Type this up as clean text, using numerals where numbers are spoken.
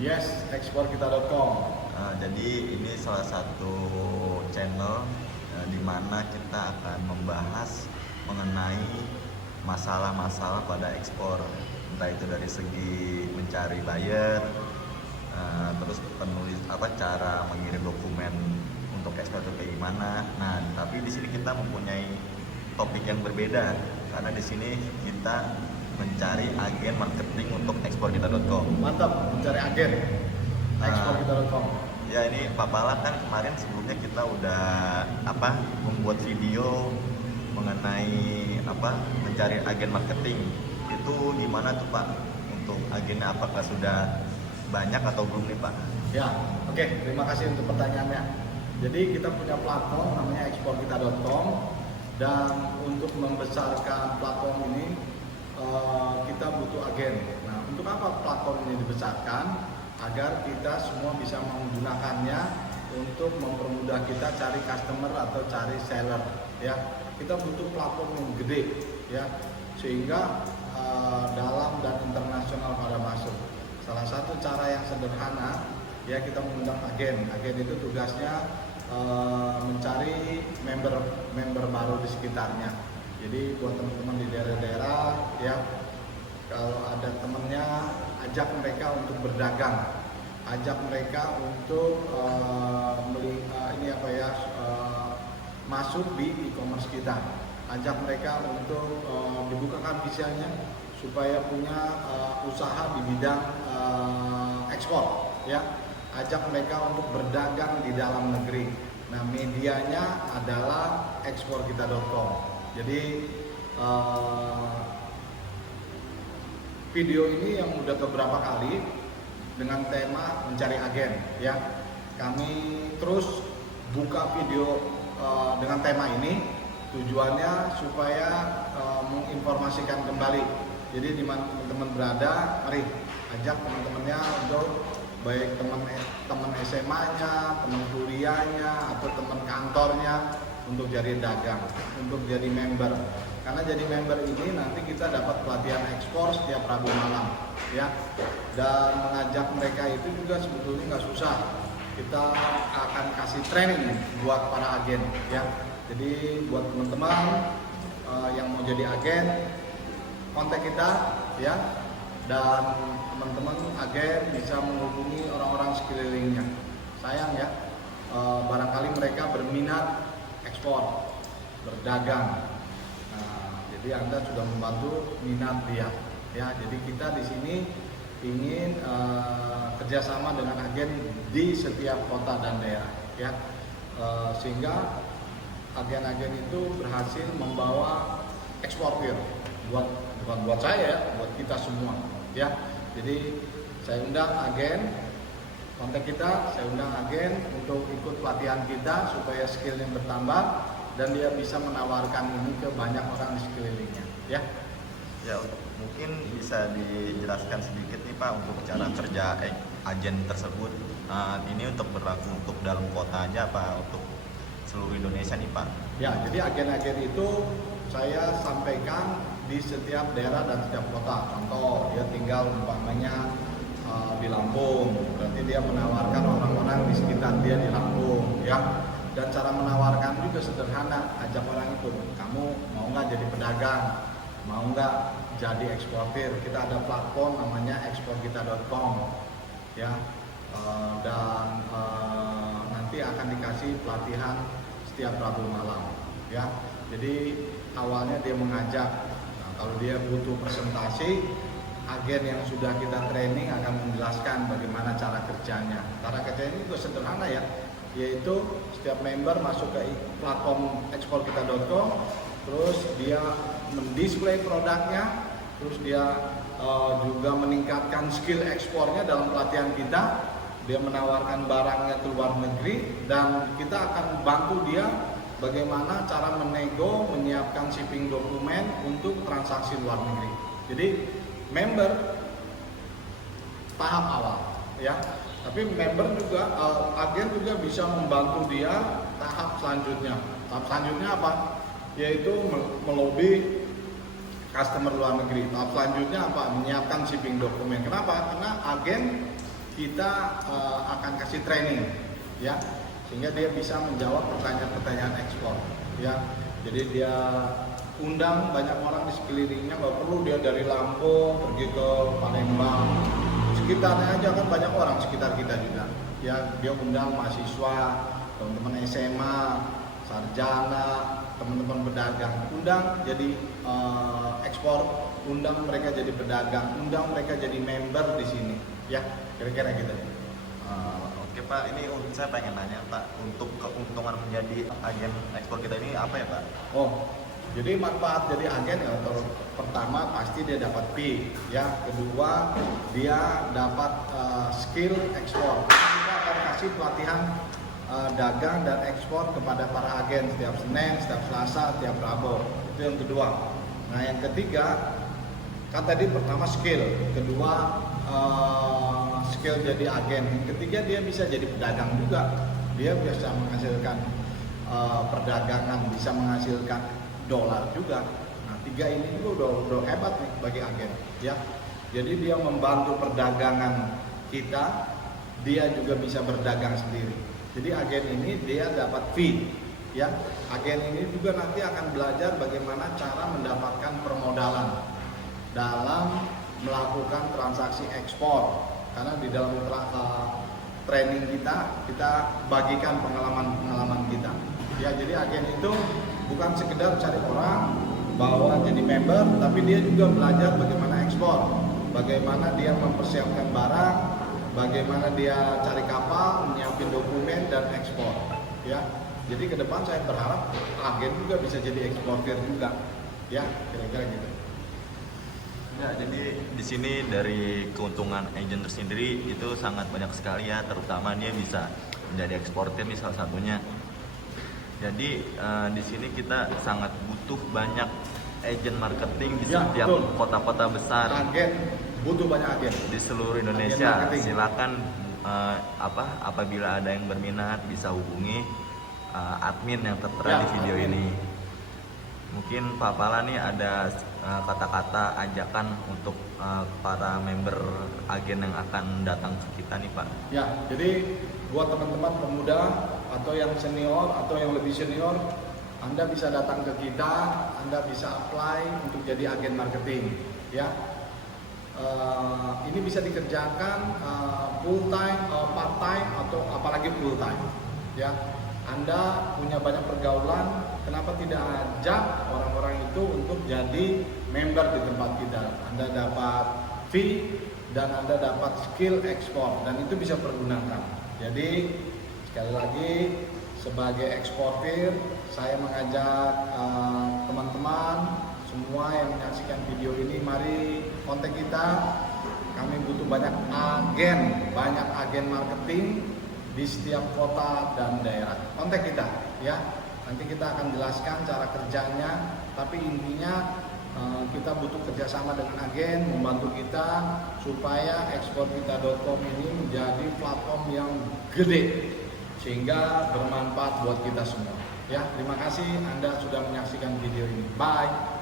Yes, eksporkita.com. Jadi ini salah satu channel di mana kita akan membahas mengenai masalah-masalah pada ekspor, entah itu dari segi mencari buyer, terus cara mengirim dokumen untuk ekspor itu kayak gimana. Nah, tapi di sini kita mempunyai topik yang berbeda karena di sini kita mencari agen marketing untuk eksporkita.com. Mantap, mencari agen eksporkita.com. Ya, ini Pak Pala kan kemarin sebelumnya kita udah membuat video mengenai mencari agen marketing. Itu gimana tuh Pak? Untuk agennya apakah sudah banyak atau belum nih Pak? Ya, oke, terima kasih untuk pertanyaannya. Jadi kita punya platform namanya eksporkita.com, dan untuk membesarkan platform ini kita butuh agen. Nah, untuk apa platform ini dibesarkan? Agar kita semua bisa menggunakannya untuk mempermudah kita cari customer atau cari seller, ya. Kita butuh platform yang gede, ya, sehingga dalam dan internasional pada masuk. Salah satu cara yang sederhana, ya, kita mengundang agen. Agen itu tugasnya mencari member baru di sekitarnya. Jadi buat teman-teman di daerah-daerah, ya, kalau ada temennya, ajak mereka untuk berdagang, ajak mereka untuk masuk di e-commerce kita, ajak mereka untuk dibukakan visanya supaya punya usaha di bidang ekspor, ya, ajak mereka untuk berdagang di dalam negeri. Nah, medianya adalah eksporkita.com. Jadi video ini yang udah beberapa kali dengan tema mencari agen, ya. Kami terus buka video dengan tema ini, tujuannya supaya menginformasikan kembali. Jadi di mana teman-teman berada, mari ajak teman-temannya untuk baik teman SMA-nya, teman kuliahnya, atau teman kantornya untuk jadi dagang, untuk jadi member. Karena jadi member ini nanti kita dapat pelatihan ekspor setiap Rabu malam, ya. Dan mengajak mereka itu juga sebetulnya nggak susah. Kita akan kasih training buat para agen, ya. Jadi buat teman-teman yang mau jadi agen, kontak kita, ya. Dan teman-teman agen bisa menghubungi orang-orang sekelilingnya. Sayang, ya, barangkali mereka berminat ekspor, berdagang. Nah, jadi Anda sudah membantu minat dia, ya. Jadi kita di sini ingin kerjasama dengan agen di setiap kota dan daerah, ya, sehingga agen-agen itu berhasil membawa eksportir, bukan buat saya, ya, buat kita semua, ya. Jadi saya undang agen, kontak kita, saya undang agen untuk ikut pelatihan kita supaya skillnya bertambah dan dia bisa menawarkan ini ke banyak orang di sekelilingnya, ya. Ya, mungkin bisa dijelaskan sedikit nih Pak untuk cara kerja agen tersebut. Ini untuk berlaku untuk dalam kota aja apa untuk seluruh Indonesia nih Pak? Ya, jadi agen-agen itu saya sampaikan di setiap daerah dan setiap kota. Contoh, dia tinggal umpamanya di Lampung, berarti dia menawarkan orang-orang di sekitar dia di Lampung, ya. Dan cara menawarkan juga sederhana, ajak orang itu, kamu mau nggak jadi pedagang, mau nggak jadi eksportir? Kita ada platform namanya eksporkita.com, ya. Dan nanti akan dikasih pelatihan setiap Rabu malam, ya. Jadi awalnya dia mengajak. Nah, kalau dia butuh presentasi, agen yang sudah kita training akan menjelaskan bagaimana cara kerjanya. Cara kerjanya itu sederhana, ya, yaitu setiap member masuk ke platform eksporkita.com, terus dia mendisplay produknya, terus dia juga meningkatkan skill ekspornya dalam pelatihan kita. Dia menawarkan barangnya ke luar negeri dan kita akan bantu dia bagaimana cara menego, menyiapkan shipping dokumen untuk transaksi luar negeri. Jadi member tahap awal, ya. Tapi member juga, agen juga bisa membantu dia tahap selanjutnya. Tahap selanjutnya apa? Yaitu melobi customer luar negeri. Tahap selanjutnya apa? Menyiapkan shipping dokumen. Kenapa? Karena agen kita akan kasih training, ya, sehingga dia bisa menjawab pertanyaan-pertanyaan ekspor, ya. Jadi dia undang banyak orang di sekelilingnya, nggak perlu dia dari Lampung pergi ke Palembang, sekitarnya aja kan banyak orang sekitar kita juga, ya. Dia undang mahasiswa, teman-teman SMA, sarjana, teman-teman pedagang, undang jadi ekspor, undang mereka jadi pedagang, undang mereka jadi member di sini, ya, kira-kira gitu. Oke Pak, ini saya pengen nanya Pak, untuk keuntungan menjadi agen ekspor kita ini apa ya Pak? Oh, jadi manfaat jadi agen ya, pertama pasti dia dapat fee, ya. Kedua dia dapat skill ekspor. Kita akan kasih pelatihan dagang dan ekspor kepada para agen setiap Senin, setiap Selasa, setiap Rabu. Itu yang kedua. Nah yang ketiga, kan tadi pertama skill, kedua skill jadi agen, yang ketiga dia bisa jadi pedagang juga. Dia bisa menghasilkan perdagangan, bisa menghasilkan dolar juga. Nah 3 ini juga udah hebat nih bagi agen, ya. Jadi dia membantu perdagangan kita, dia juga bisa berdagang sendiri. Jadi agen ini dia dapat fee, ya. Agen ini juga nanti akan belajar bagaimana cara mendapatkan permodalan dalam melakukan transaksi ekspor. Karena di dalam training kita bagikan pengalaman kita. Ya, jadi agen itu bukan sekedar cari orang bawa jadi member, tapi dia juga belajar bagaimana ekspor, bagaimana dia mempersiapkan barang, bagaimana dia cari kapal, menyiapin dokumen dan ekspor, ya. Jadi ke depan saya berharap agen juga bisa jadi eksportir juga, ya, kira-kira gitu. Ya, jadi di sini dari keuntungan agent tersendiri itu sangat banyak sekali ya, terutama dia bisa menjadi eksportir nih salah satunya. Jadi di sini kita sangat butuh banyak agent marketing di setiap kota-kota besar. Agen butuh banyak agen di seluruh Indonesia. Silakan apabila ada yang berminat bisa hubungi admin yang tertera di video ini. Mungkin Pak Pala nih ada kata-kata ajakan untuk para member agen yang akan datang ke kita nih Pak. Ya, jadi buat teman-teman pemuda atau yang senior atau yang lebih senior, Anda bisa datang ke kita, Anda bisa apply untuk jadi agen marketing, ya. Ini bisa dikerjakan full time, part time atau apalagi full time, ya. Anda punya banyak pergaulan, kenapa tidak ajak orang-orang itu untuk jadi member di tempat kita? Anda dapat fee dan Anda dapat skill ekspor dan itu bisa pergunakan. Jadi sekali lagi sebagai eksportir, saya mengajak teman-teman semua yang menyaksikan video ini, mari kontak kita. Kami butuh banyak agen marketing di setiap kota dan daerah. Kontak kita, ya. Nanti kita akan jelaskan cara kerjanya. Tapi intinya kita butuh kerjasama dengan agen, membantu kita supaya eksporkita.com ini menjadi platform yang gede sehingga bermanfaat buat kita semua. Ya, terima kasih Anda sudah menyaksikan video ini. Bye.